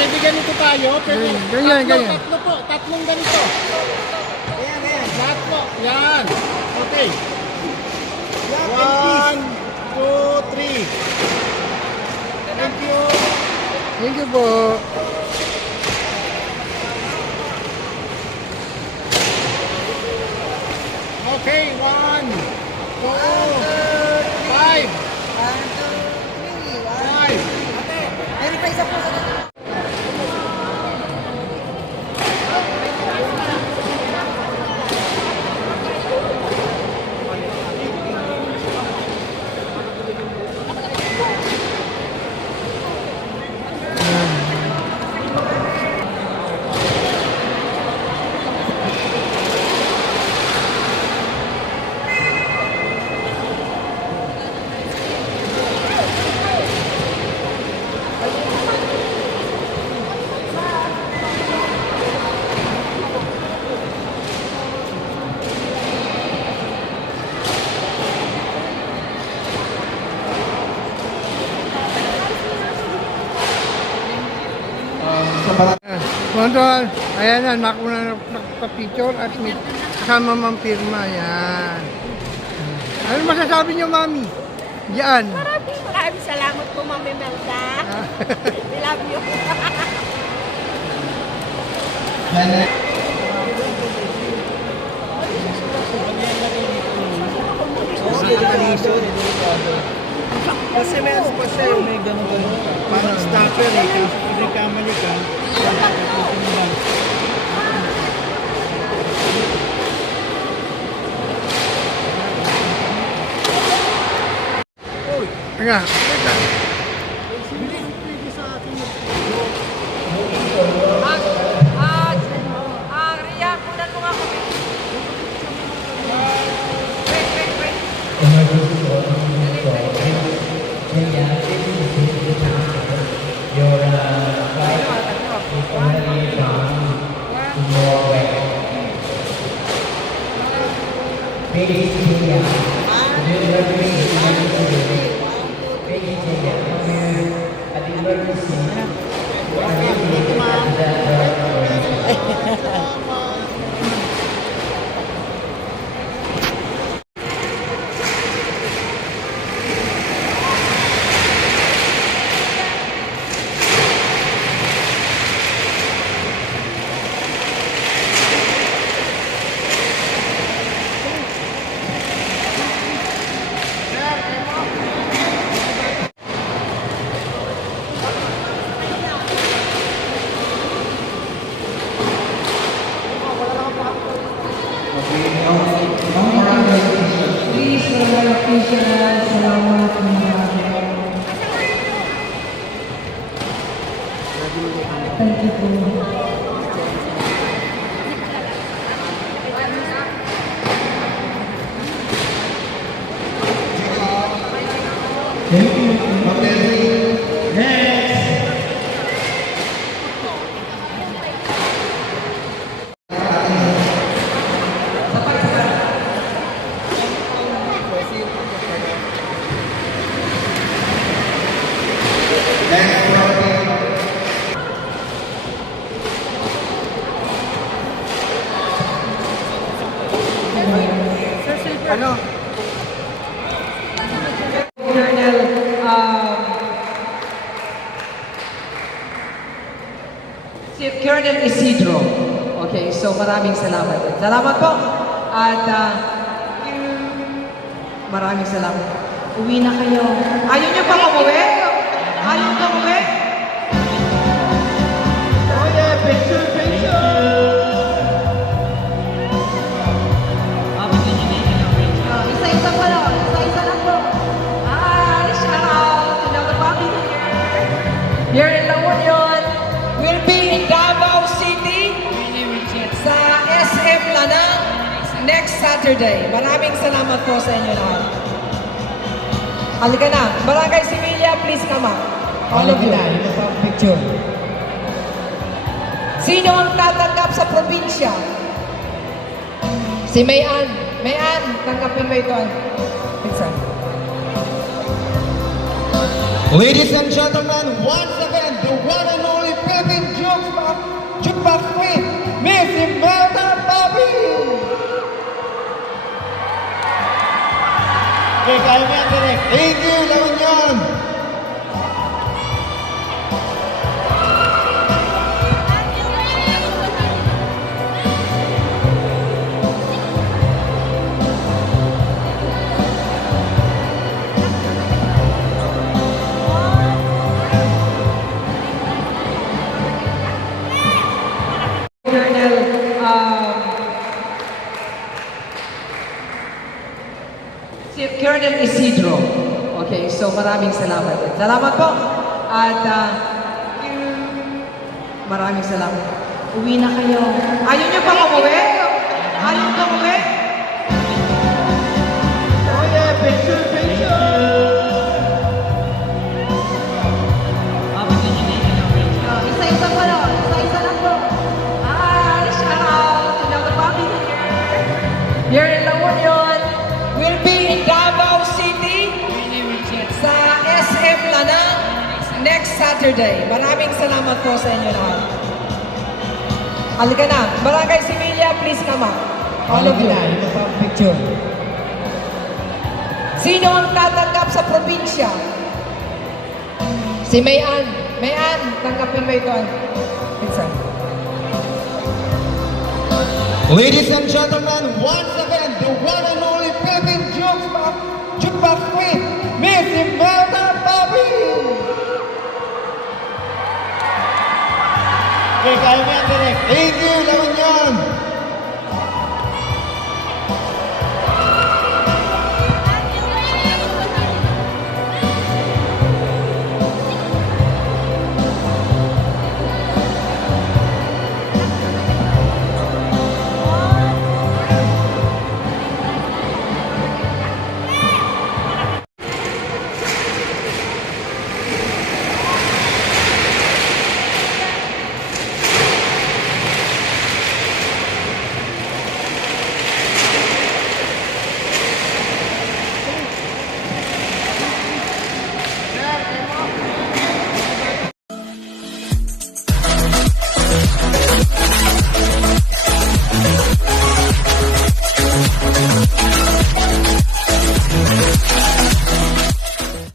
pwede ganito tayo. Pwede, Ganyan, ganyan. Tatlo po, tatlong ganito. Ayan. Lahat po, yan. Okay. Yeah, 1, 2, 3. Thank you. Thank you po. Okay, 1, 2, 5. 5. Meron pa isa po sa Tuwan-tuwan. Ayan yan, makuna nagpa-picture at may kasama mang pirma. Yan. Ano masasabi niyo, Mami? Diyan. Maraming salamat po, Mami Melda. We love you. Kasi meron pa siya yung may gano'n. Parang stopper eh. Kasi pag nagkamali ka, Teka. Ria, kunan mo nga kami. Ano? Colonel si Colonel Isidro. Okay, so maraming salamat. Salamat po. At maraming salamat. Uwi na kayo. Ayaw niyo pa umuwi? Ayaw pa umuwi? oh yeah, picture, picture! Isa-isa pa lang. Isa-isa lang po. Hi, shout out to the family here in La Union. We'll be in Davao City sa SM Lanang next Saturday. Maraming salamat po sa inyo lahat. Halika na. Barangay Similia, please come up. All of you. Picture. Sino ang tatanggap sa probinsya? Si Mayan. Mayan, tanggapin mo ito. Pinsan. Ladies and gentlemen, once again, the one and only Philippine Jukebox Queen, Miss Imelda Bobby! Okay, kaya mo yan, direct. Thank you, lawan yan! Colonel si Colonel Isidro. Okay, so maraming salamat. Salamat po. At maraming salamat. Uwi na kayo. Ayaw niyo pa umuwi? Ayaw niyo pa umuwi? Oh yeah, picture, picture! Isa-isa pa lang. Isa-isa lang po. Hi, shout out to Nelda Bobby here in La Union. We'll be in Davao City sa SM Lanang next Saturday. Maraming salamat po sa inyo lahat. Halika na. Barangay Similia, please come up. All of you. Picture. Sino ang tatanggap sa probinsya? Si Mayan. Mayan, tanggapin mo ito. Pinsan. Ladies and gentlemen, once again, the one and only Philippine Jukebox Queen, Miss Imelda Bobby! Okay, kaya mo yan, direct. Thank you, lawan yan!